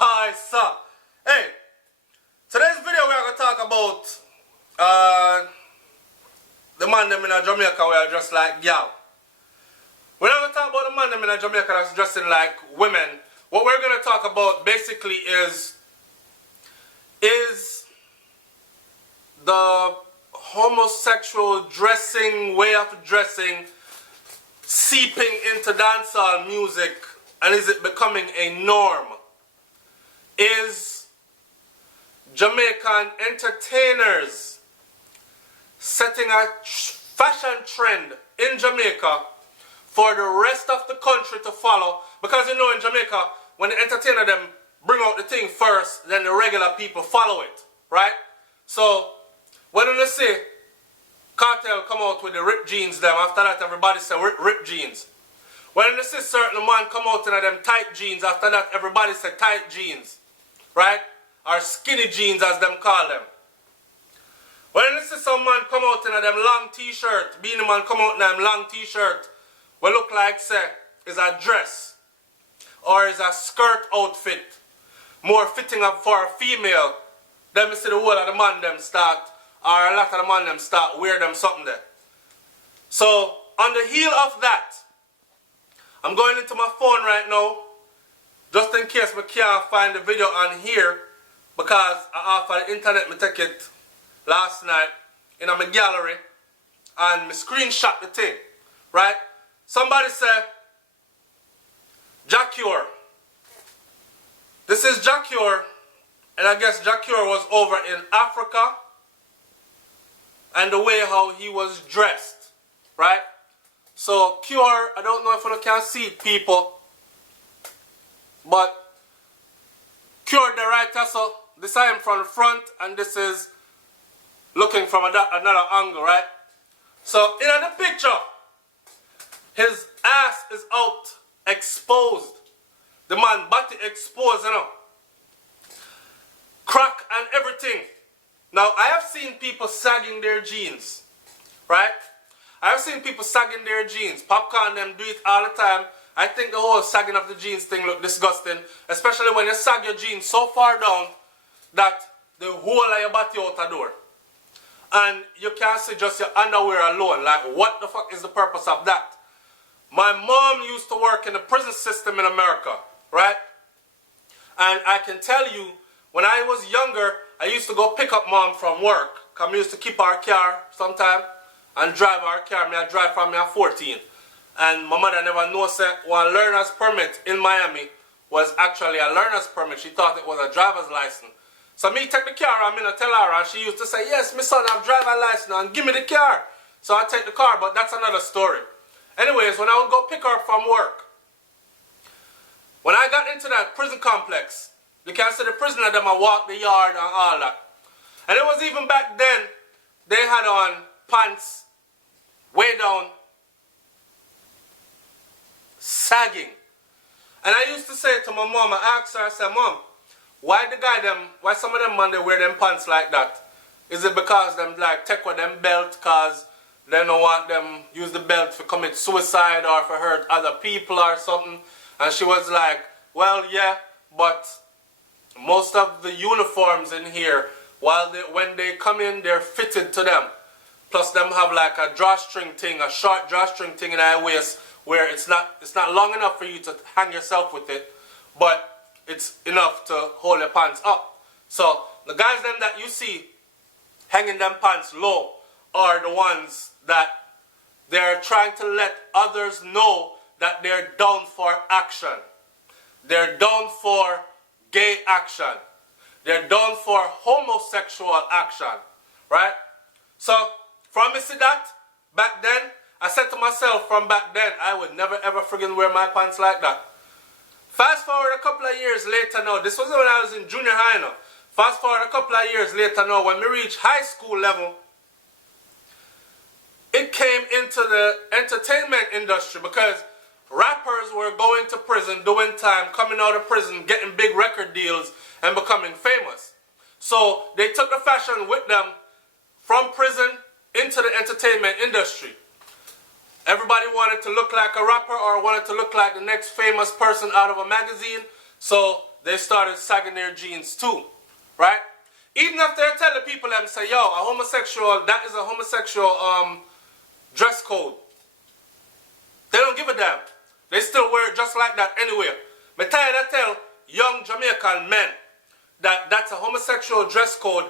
Hi, sir. Hey, today's video we are going to talk about the man them in Jamaica where are just like gal. We're not going to talk about the man them in Jamaica that's dressing like women. What we're going to talk about basically is the homosexual dressing, way of dressing, seeping into dancehall music, and is it becoming a norm? Is Jamaican entertainers setting a fashion trend in Jamaica for the rest of the country to follow? Because you know in Jamaica, when the entertainer them bring out the thing first, then the regular people follow it, right? So, when you see Cartel come out with the ripped jeans them, after that everybody say ripped jeans. When you see certain man come out in them tight jeans, after that everybody say tight jeans, right? Or skinny jeans as them call them. When you see some man come out in them long t-shirt, beanie man come out in them long t-shirt, what look like say is a dress or is a skirt outfit, more fitting up for a female, then you see the whole of the man them start, or a lot of the man them start wear them something there. So on the heel of that, I'm going into my phone right now, just in case I can't find the video on here, because I off the internet, I take it last night in my gallery, and I screenshot the thing, right? Somebody said, JAH. This is JAH, and I guess JAH was over in Africa, and the way how he was dressed, right? So Cure, I don't know if you can see it, people, but Cure the right tassel, this I am from the front, and this is looking from another angle, right? So in the picture, his ass is out, exposed. The man body exposed, you know. Crack and everything. Now, I have seen people sagging their jeans, right? I have seen people sagging their jeans. Popcorn them do it all the time. I think the whole sagging of the jeans thing look disgusting, especially when you sag your jeans so far down that the whole of your body out the door. And you can't see just your underwear alone. Like, what the fuck is the purpose of that? My mom used to work in the prison system in America, right? And I can tell you, when I was younger, I used to go pick up mom from work. Because I used to keep our car sometime and drive our car. I drive from me at 14. And my mother never knew that one learner's permit in Miami was actually a learner's permit. She thought it was a driver's license. So me take the car and I tell her, and she used to say, yes, my son, I have driver's license and give me the car. So I take the car, but that's another story. Anyways, when I would go pick her up from work, when I got into that prison complex, you can see the prisoner them, I walk the yard and all that. And it was even back then, they had on pants way down, sagging. And I used to say to my mom, I asked her, I said, Mom, why some of them man they wear them pants like that? Is it because them like take with them belt cause they don't want them use the belt to commit suicide or for hurt other people or something? And she was like, well, yeah, but most of the uniforms in here, when they come in, they're fitted to them. Plus them have like a drawstring thing, a short drawstring thing in their waist where it's not long enough for you to hang yourself with it, but it's enough to hold your pants up. So the guys them that you see hanging them pants low are the ones that they're trying to let others know that they're down for action. They're down for gay action. They're down for homosexual action, right? So from me see that, back then, I said to myself from back then, I would never ever friggin' wear my pants like that. Fast forward a couple of years later now, this was when I was in junior high now. Fast forward a couple of years later now, when we reached high school level, it came into the entertainment industry because rappers were going to prison, doing time, coming out of prison, getting big record deals, and becoming famous. So they took the fashion with them from prison into the entertainment industry. Everybody wanted to look like a rapper or wanted to look like the next famous person out of a magazine. So they started sagging their jeans too, right? Even if they tell the people them say, yo, a homosexual, that is a homosexual dress code. They don't give a damn. They still wear it just like that anywhere. But I tell young Jamaican men that that's a homosexual dress code.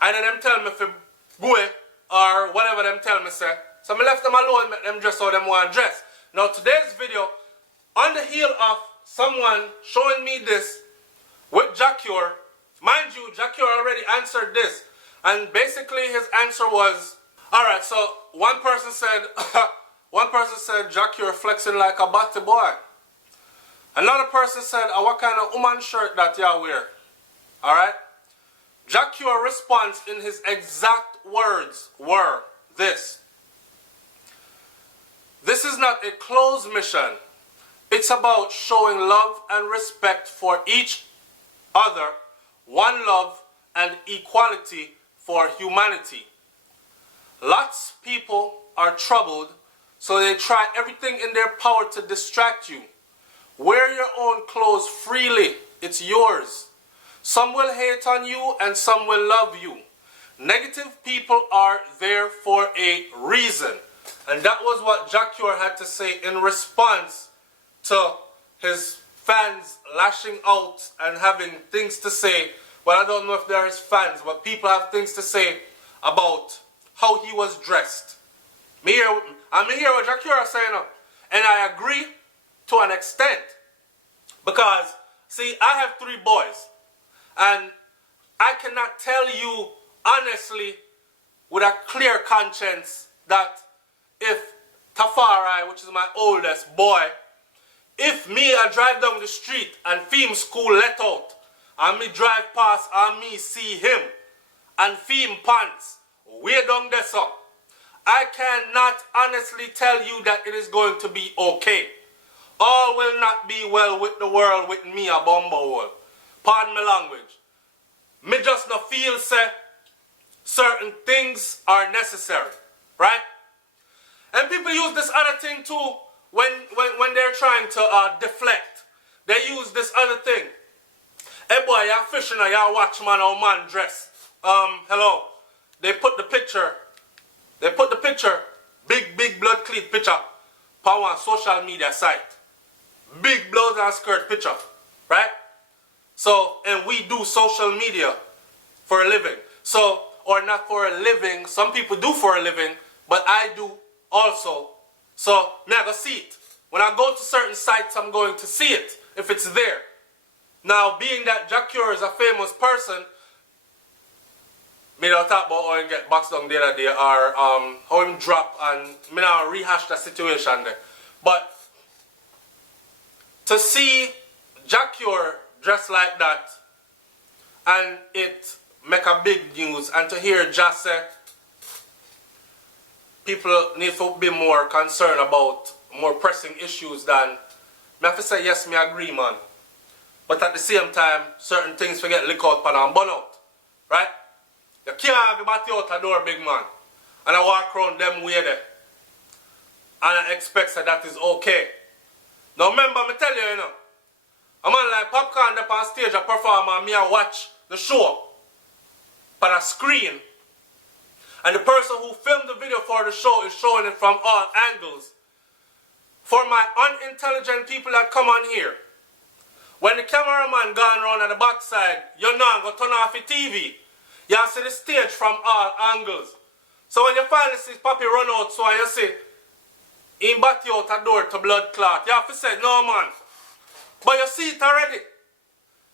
Either them tell me if it go or whatever them tell me say. So I left them alone, make them dress how them want to dress. Now today's video, on the heel of someone showing me this with JAH. Mind you, JAH already answered this. And basically his answer was, alright, so one person said JAH flexing like a batty boy. Another person said, what kind of woman shirt that you wear? Alright? JAH response in his exact words were this. This is not a closed mission. It's about showing love and respect for each other, one love and equality for humanity. Lots of people are troubled, so they try everything in their power to distract you. Wear your own clothes freely. It's yours. Some will hate on you and some will love you. Negative people are there for a reason. And that was what JAH had to say in response to his fans lashing out and having things to say. Well, I don't know if they're his fans, but people have things to say about how he was dressed. I'm here with JAH saying up. And I agree to an extent. Because, see, I have 3 boys. And I cannot tell you honestly with a clear conscience that if Tafari, which is my oldest boy, if me I drive down the street and film school let out, and me drive past and me see him and film pants way down there, so I cannot honestly tell you that it is going to be okay. All will not be well with the world with me a bumble. Pardon my language. Me just no feel say certain things are necessary, right? And people use this other thing too when they're trying to deflect. They use this other thing. Hey boy, you're fishing or you're watch man or man dress. Hello. They put the picture, big blood cleat picture on one social media site. Big blouse and skirt picture, right? So, and we do social media for a living. So, or not for a living, some people do for a living, but I do also. So, now I go see it. When I go to certain sites, I'm going to see it, if it's there. Now, being that JAH is a famous person, me don't talk about how he get boxed down the other day, or how him drop, and me not rehash the situation there. But, to see JAH dressed like that, and it make a big news, and to hear JAH say, people need to be more concerned about more pressing issues than, me have to say, yes, me agree, man. But at the same time, certain things forget lick out pan and burn out, right? You can't have your body out the door, big man, and I walk around them way there, and I expect that is okay. Now remember, me tell you, a man like Popcorn up on stage a perform and me a watch the show on a screen. And the person who filmed the video for the show is showing it from all angles. For my unintelligent people that come on here, when the cameraman gone around at the backside, you now go turn off your TV. You see the stage from all angles. So when you finally see Papi run out, so you see him bat you out a door to blood clot, you have to say, no man. But you see it already.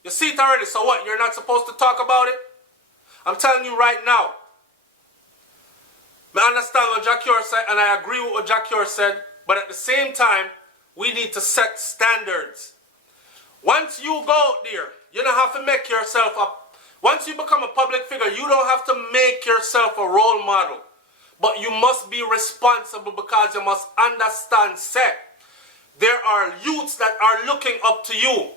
You see it already, so what? You're not supposed to talk about it? I'm telling you right now. I understand what JAH said, and I agree with what JAH said, but at the same time, we need to set standards. Once you go out there, you don't have to make yourself up. Once you become a public figure, you don't have to make yourself a role model. But you must be responsible, because you must understand, there are youths that are looking up to you.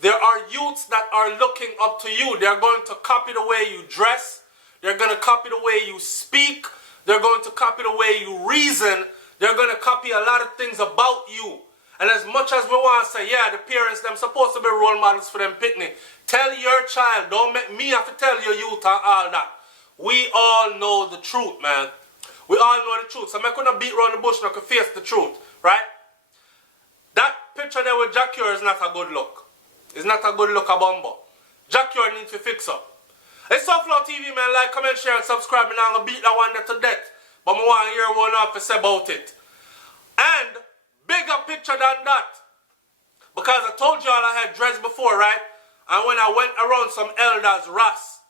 There are youths that are looking up to you. They're going to copy the way you dress. They're going to copy the way you speak. They're going to copy the way you reason. They're going to copy a lot of things about you. And as much as we want to say, yeah, the parents, them supposed to be role models for them picnic. Tell your child, don't make me have to tell your youth and all that. We all know the truth, man. We all know the truth. So I'm not going to beat around the bush and I can face the truth, right? That picture there with JAH is not a good look. It's not a good look, a bumbo. JAH needs to fix up. It's SouFLoTV, man. Like, comment, share, and subscribe. And I'm going to beat that one there to death. But I want to hear what you have to say about it. And bigger picture than that. Because I told you all I had dreads before, right? And when I went around some elders, Ras,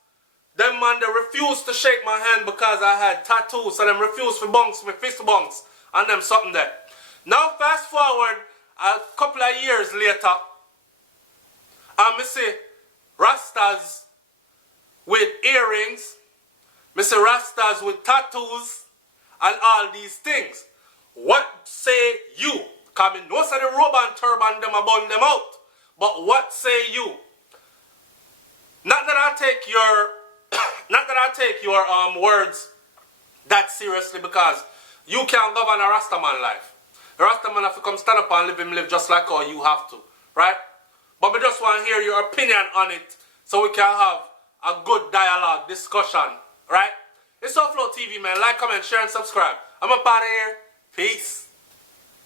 them man, they refused to shake my hand because I had tattoos. So them refused to bunks me, fist bunks, and them something there. Now fast forward a couple of years later, and me see Rastas with earrings, me see Rastas with tattoos, and all these things. What say you? Because I know say the robe and turban them a bun them out. But what say you? Not that I take your words that seriously, because you can't govern a Rastaman life. A Rastaman have to come stand up and live just like how you have to, right? But we just want to hear your opinion on it so we can have a good dialogue, discussion, right? It's SouFLoTV, man. Like, comment, share, and subscribe. I'm up out of here. Peace.